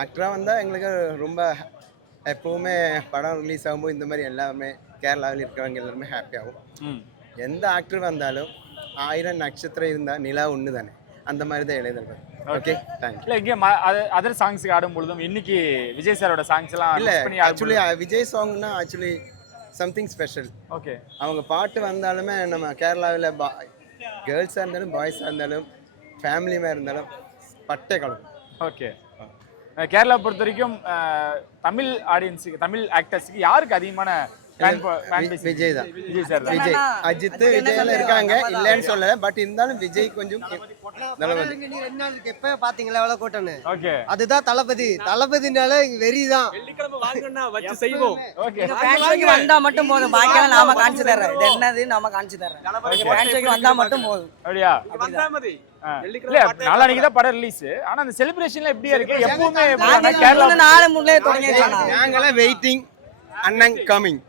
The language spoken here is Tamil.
ஆக்டராக வந்தால் எங்களுக்கு ரொம்ப எப்போவுமே படம் ரிலீஸ் ஆகும்போது இந்த மாதிரி எல்லாமே கேரளாவில் இருக்கிறவங்க எல்லாருமே ஹாப்பியாகும். ம். எந்த ஆக்டர் வந்தாலும் 1000 நட்சத்திரம் இருந்தால் நிலா ஒன்று தானே, அந்த மாதிரி தான் எழுதுறது. Okay, thank you. இல்ல இங்க அதர் சாங்ஸ்க்கு ஆடும் பொழுதும் இன்னைக்கு விஜய் சாரோட சாங்ஸ் எல்லாம் இல்லை, mix பண்ணி ஆடும் ஆக்சுவலி விஜய் சாங்னா ஆக்சுவலி சம்திங் ஸ்பெஷல். ஓகே. அவங்க பாட்டு வந்தாலுமே நம்ம கேரளாவில் கேர்ள்ஸாக இருந்தாலும் பாய்ஸாக இருந்தாலும் ஃபேமிலியாக இருந்தாலும் பட்டை கலக்கும். ஓகே. கேரளா பொறுத்த வரைக்கும் தமிழ் ஆடியன்ஸுக்கு தமிழ் ஆக்டர்ஸ்க்கு யாருக்கு அதிகமான விஜய் தான். விஜய் சார் தான். விஜய், அஜித், விஜய்ல இருக்காங்க, இல்லைன்னு சொல்லல. பட் இருந்தாலும் விஜய் கொஞ்சம் நல்லது. எப்ப பாத்தீங்களா எவ்வளவு கூட்டம்னு? ஓகே. அதுதான் தளபதி. தளபதினால வெறிதான். வெள்ளிக்கிழமை வாங்கணும்னா வச்சு செய்வோம். ஓகே. ஃபேன்ஸுக்கு வந்தா மட்டும் போதும், பாக்கியெல்லாம் நாம காமிச்சு தர்றோம். இது என்னது நாம காமிச்சு தர்றோம். ஃபேன்ஸுக்கு வந்தா மட்டும் போதும். அப்படியா? வந்தாமதி இல்ல நாளைக்கு தான் படம் ரிலீஸ். ஆனா அந்த செலிப்ரேஷன்ல எப்படியா இருக்கு? எப்பவுமே நாங்க கேரளா நாலு முன்னே தொடங்கி வச்சாங்க. நாங்களே வெயிட்டிங், அண்ணன் கமிங்.